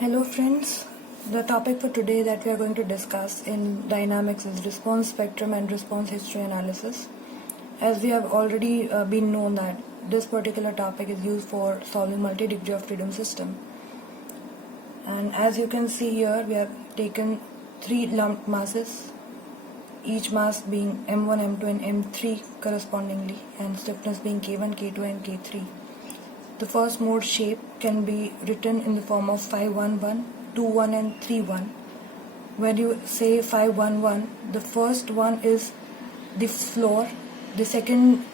Hello friends, the topic for today that we are going to discuss in dynamics is response spectrum and response history analysis. As we have already been known that this particular topic is used for solving multi-degree of freedom system. And as you can see here, we have taken three lumped masses, each mass being M1, M2 and M3 correspondingly, and stiffness being K1, K2 and K3. The first mode shape can be written in the form of 511, 21 and 31. When you say 511, the first one is the floor, the second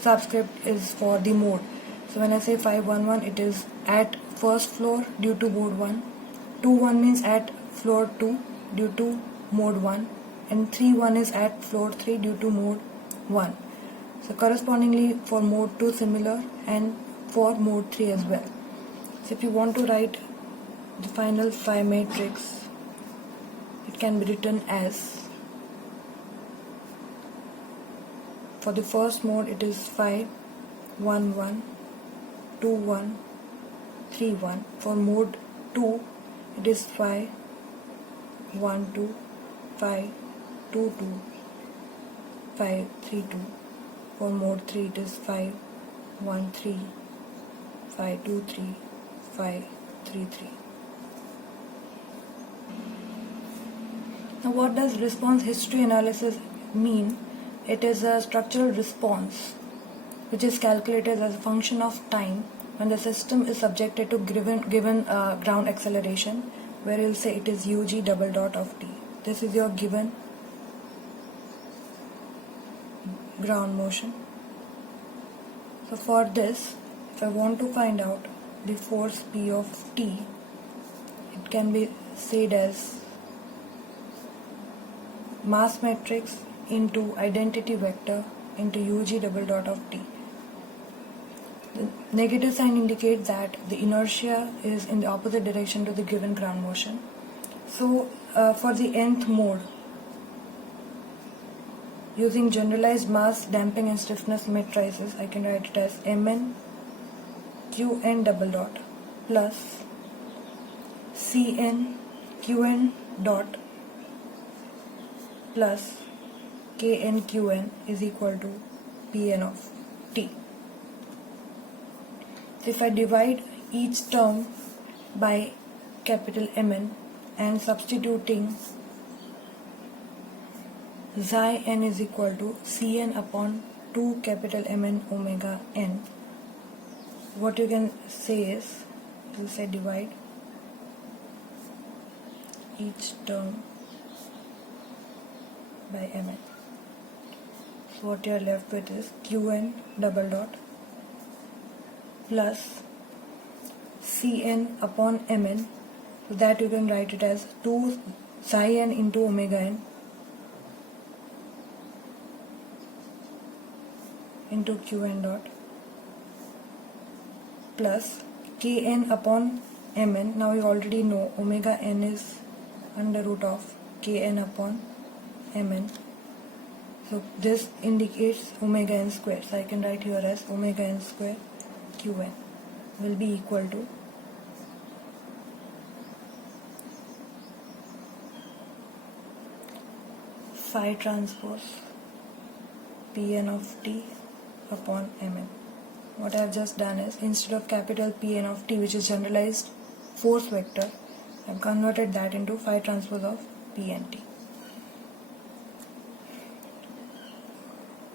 subscript is for the mode. So when I say 511, it is at first floor due to mode 1, 21 means at floor 2 due to mode 1, and 31 is at floor 3 due to mode 1. So correspondingly for mode 2 similar and for mode 3 as well. So if you want to write the final phi matrix, it can be written as, for the first mode it is phi 1 1 2 1 3 1. For mode 2 it is phi 1 2 phi 2 2 phi 3 2. For mode 3 it is phi 1 3 phi 2 3 phi 3 3. Now what does response history analysis mean? It is a structural response which is calculated as a function of time when the system is subjected to given ground acceleration, where you'll say it is UG double dot of t. This is your given ground motion. So for this, if I want to find out the force P of t, it can be said as mass matrix into identity vector into UG double dot of t. The negative sign indicates that the inertia is in the opposite direction to the given ground motion. So for the nth mode, using generalized mass damping and stiffness matrices, I can write it as Mn Qn double dot plus Cn Qn dot plus Kn Qn is equal to Pn of t. So if I divide each term by capital Mn and substituting xi n is equal to Cn upon 2 capital Mn omega n, what you can say is, you say divide each term by Mn. So what you are left with is Qn double dot plus Cn upon Mn. So that you can write it as 2 psi n into omega n into Qn dot plus Kn upon Mn. Now you already know omega n is under root of Kn upon Mn. So this indicates omega n square. So I can write here as omega n square Qn will be equal to phi transpose Pn of t upon Mn. What I have just done is, instead of capital Pn of t, which is generalized force vector, I have converted that into phi transpose of Pnt.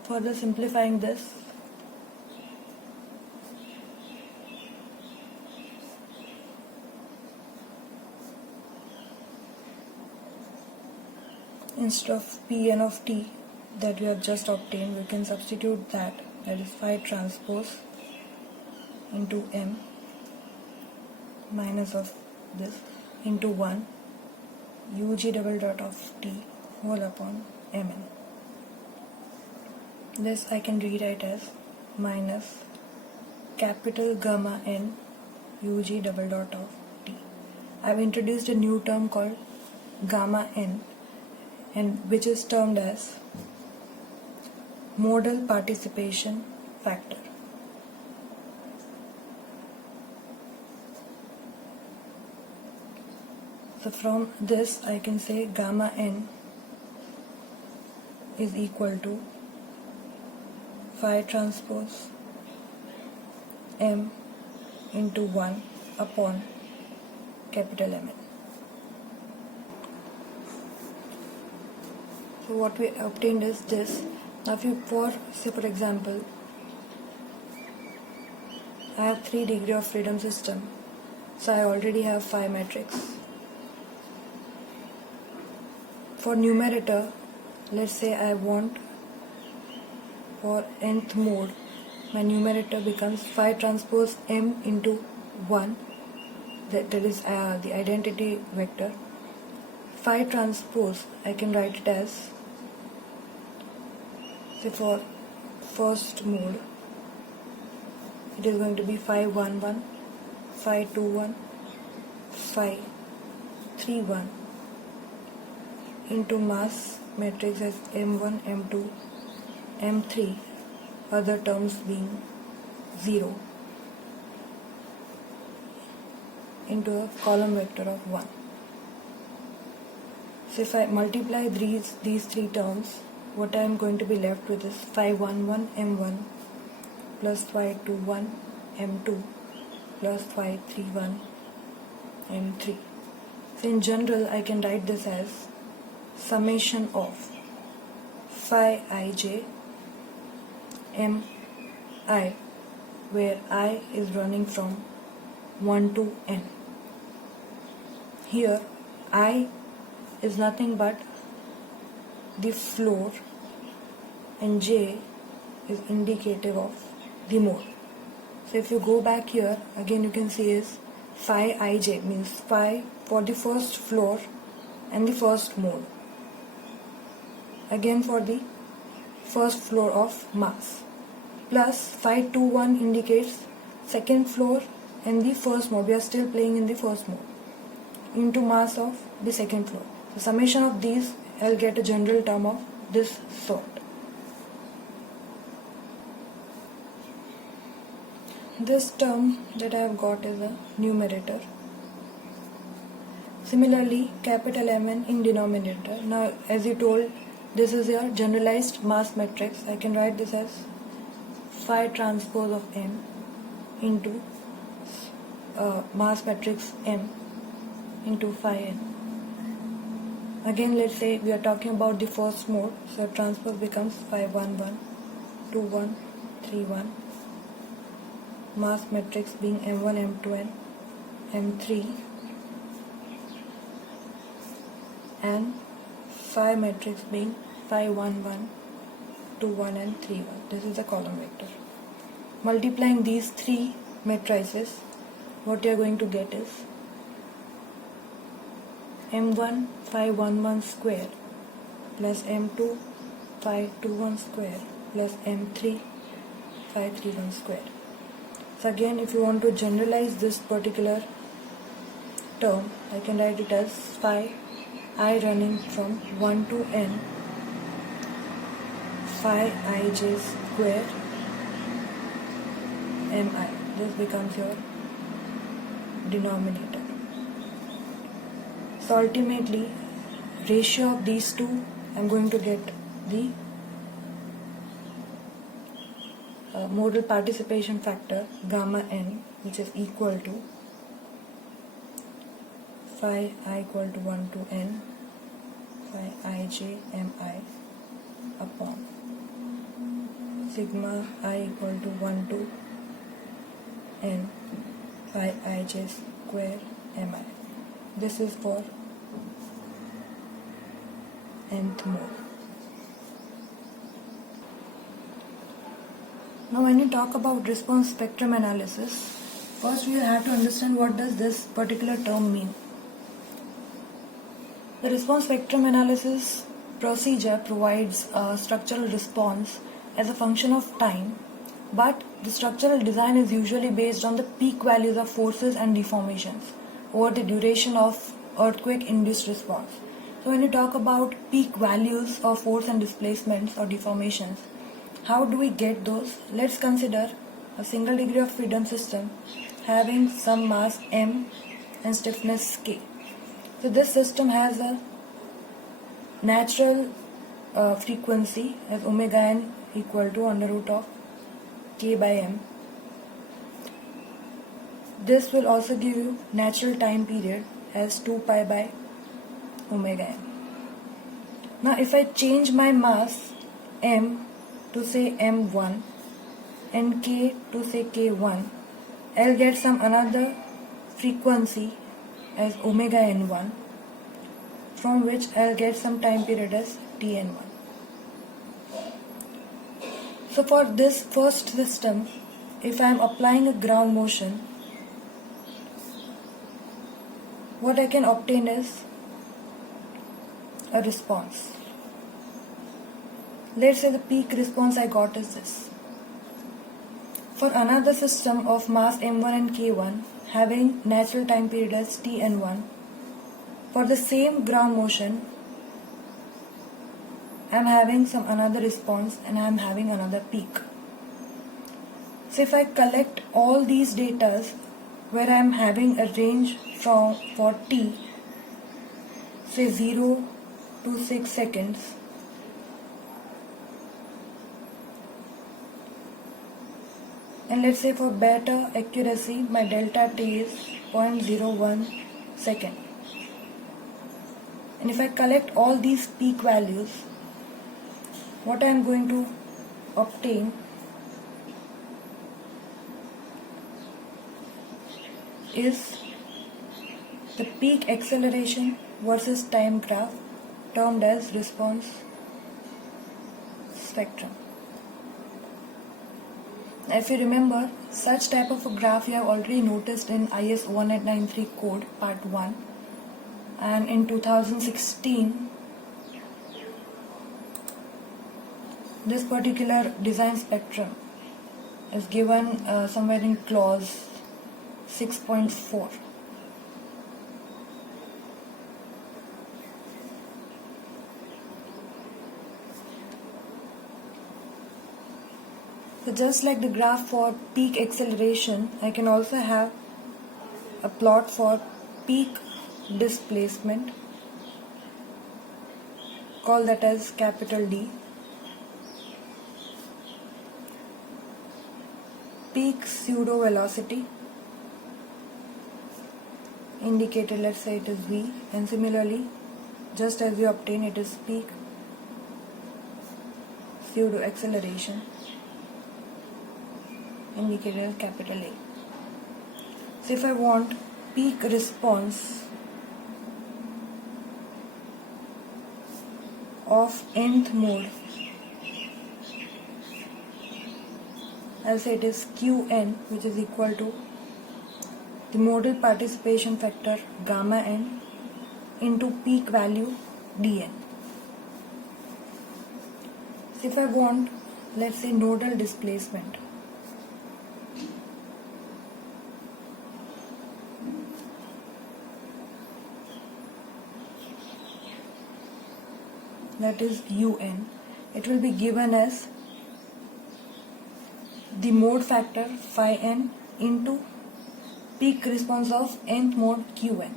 Further simplifying this, instead of Pn of t that we have just obtained, we can substitute that is phi transpose into m minus of this into 1 UG double dot of t whole upon Mn. This I can rewrite as minus capital gamma n UG double dot of t. I have introduced a new term called gamma n, and which is termed as modal participation factor. So from this I can say gamma n is equal to phi transpose m into 1 upon capital M n. So what we obtained is this. Now if you for example, I have 3 degree of freedom system, so I already have phi matrix. For numerator, let's say I want for nth mode, my numerator becomes phi transpose m into 1, that is the identity vector. Phi transpose, I can write it as, say for first mode, it is going to be phi 1 1, phi 2 1, phi 3 1 into mass matrix as m1, m2, m3, other terms being 0, into a column vector of 1. So if I multiply these 3 terms, what I am going to be left with is phi 1 1 m1 plus phi 2 1 m2 plus phi 3 1 m3. So in general I can write this as summation of phi ij mi, where I is running from 1 to n. Here I is nothing but the floor and j is indicative of the mode. So if you go back here, again you can see is phi ij means phi for the first floor and the first mode, again for the first floor of mass, plus phi 2 1 indicates second floor and the first mode, we are still playing in the first mode, into mass of the second floor. The summation of these, I'll get a general term of this sort. This term that I have got is a numerator. Similarly, capital Mn in denominator. Now, as you told, this is your generalized mass matrix. I can write this as phi transpose of m into mass matrix m into phi n. Again, let's say we are talking about the first mode, so transpose becomes phi 1 1, 2 1, 3 1, mass matrix being m1, m2 and m3, and phi matrix being phi 1 1, 2 1 and 3 1. This is the column vector. Multiplying these 3 matrices, what you are going to get is m1 phi 1 1 square plus m2 phi 2 1 square plus m3 phi 3 1 square. So again, if you want to generalize this particular term, I can write it as phi I running from 1 to n phi ij square mi. This becomes your denominator. So ultimately, ratio of these two, I'm going to get the modal participation factor gamma n, which is equal to phi I equal to 1 to n phi ij mi upon sigma I equal to 1 to n phi ij square mi. This is for nth mode. Now when you talk about response spectrum analysis, first we have to understand what does this particular term mean. The response spectrum analysis procedure provides a structural response as a function of time, but the structural design is usually based on the peak values of forces and deformations over the duration of earthquake-induced response. So when you talk about peak values of force and displacements or deformations, how do we get those? Let's consider a single degree of freedom system having some mass m and stiffness k. So this system has a natural frequency as omega n equal to under root of k by m. This will also give you natural time period as 2 pi by omega n. Now if I change my mass m to say m1 and k to say k1, I'll get some another frequency as omega n1, from which I'll get some time period as tn1. So for this first system, if I am applying a ground motion, what I can obtain is a response. Let's say the peak response I got is this. For another system of mass m1 and k1 having natural time period as tn1, for the same ground motion, I am having some another response and I am having another peak. So if I collect all these data where I am having a range for t, say 0 to 6 seconds, and let's say for better accuracy my delta t is 0.01 second. And if I collect all these peak values, what I am going to obtain is the peak acceleration versus time graph termed as response spectrum. Now, if you remember, such type of a graph you have already noticed in IS 1893 code part 1, and in 2016 this particular design spectrum is given somewhere in clause 6.4. So just like the graph for peak acceleration, I can also have a plot for peak displacement, call that as capital D. Peak pseudo velocity indicated, let's say it is V, and similarly just as you obtain it is peak pseudo acceleration indicated as capital A. So if I want peak response of nth mode, I'll say it is Qn, which is equal to the modal participation factor gamma n into peak value dn. So if I want, let's say, nodal displacement, that is un, it will be given as the mode factor phi n into peak response of nth mode qn.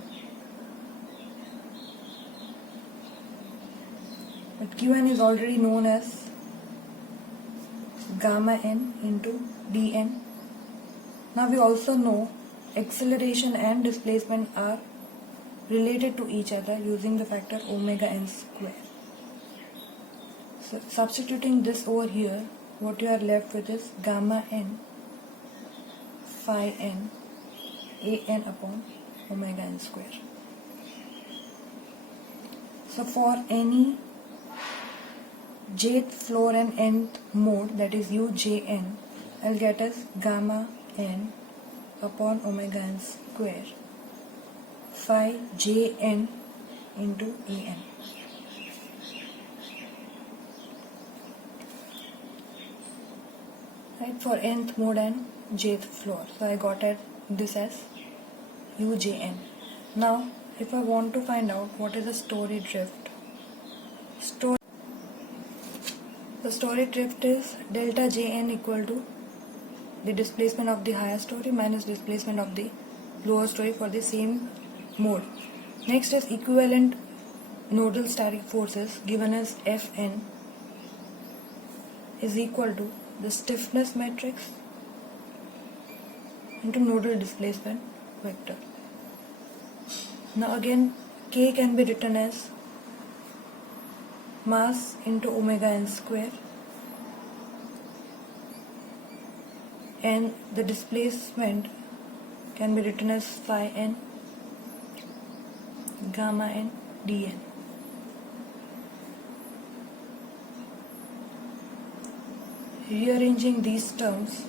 But qn is already known as gamma n into dn. Now we also know acceleration and displacement are related to each other using the factor omega n square. So substituting this over here, what you are left with is gamma n phi n a n upon omega n square. So for any jth floor and nth mode, that is ujn, I'll get as gamma n upon omega n square phi jn into an. Right, for nth mode and jth floor. So I got this as ujn. Now if I want to find out what is the story drift, the story drift is delta jn equal to the displacement of the higher story minus displacement of the lower story for the same mode. Next is equivalent nodal static forces given as Fn is equal to the stiffness matrix into nodal displacement vector. Now again K can be written as mass into omega n square, and the displacement can be written as phi n gamma n dn. Rearranging these terms,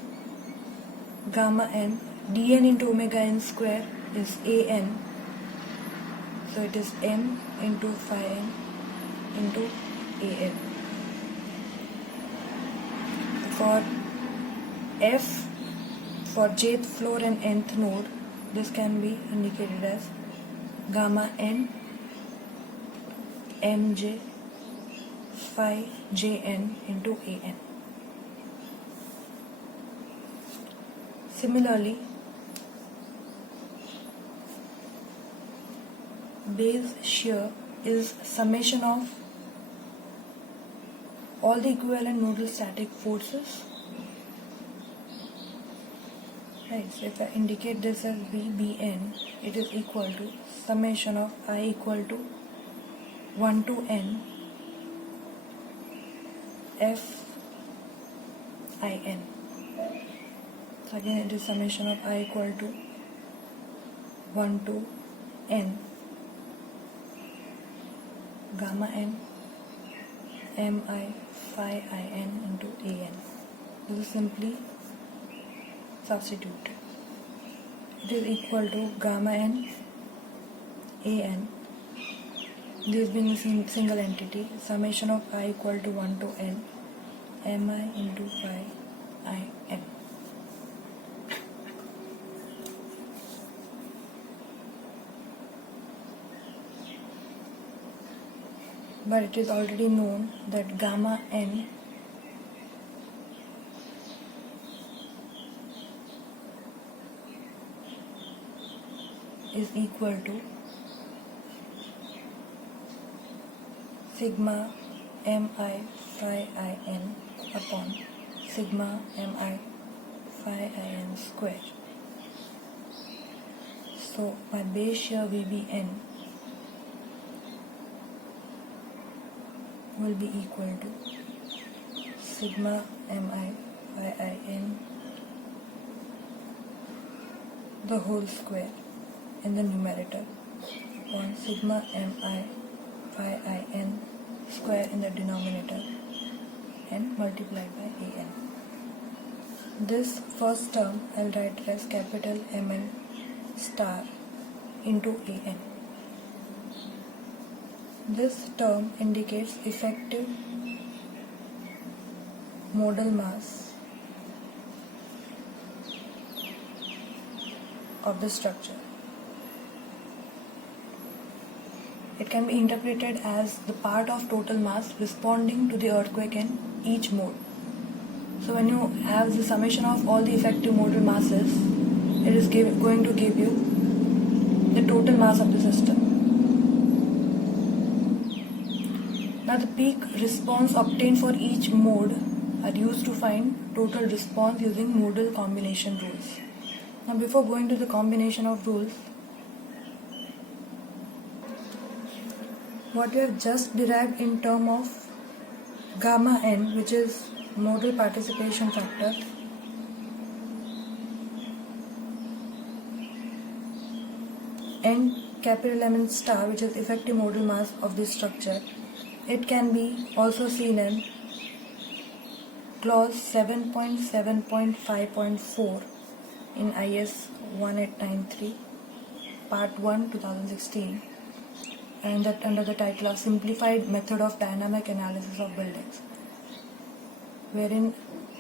gamma n dn into omega n square is an, so it is m into phi n into an. For f, for jth floor and nth node, this can be indicated as gamma n mj phi jn into an. Similarly, base shear is summation of all the equivalent nodal static forces. Right, so if I indicate this as Bn, it is equal to summation of I equal to 1 to n F In. So again it is summation of I equal to 1 to n gamma n mi phi in into an. This is simply substitute. It is equal to gamma n an, this being a single entity, summation of I equal to 1 to n mi into phi in. But it is already known that gamma n is equal to sigma mi phi in upon sigma mi phi in square. So my base shear VBN will be equal to sigma mi phi in the whole square in the numerator upon sigma mi phi in square in the denominator and multiplied by an. This first term I will write it as capital Mn star into an. This term indicates effective modal mass of the structure. It can be interpreted as the part of total mass responding to the earthquake in each mode. So when you have the summation of all the effective modal masses, it is going to give you the total mass of the system. Now the peak response obtained for each mode are used to find total response using modal combination rules. Now before going to the combination of rules, what we have just derived in term of gamma n, which is modal participation factor, and capital M star, which is effective modal mass of this structure, it can be also seen in clause 7.7.5.4 in IS 1893 part 1 2016, and that under the title of Simplified Method of Dynamic Analysis of Buildings, wherein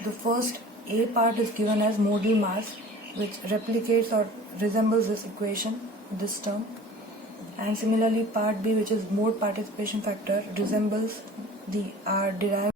the first A part is given as modal mass, which replicates or resembles this equation, this term, and similarly part B, which is mode participation factor, resembles the derived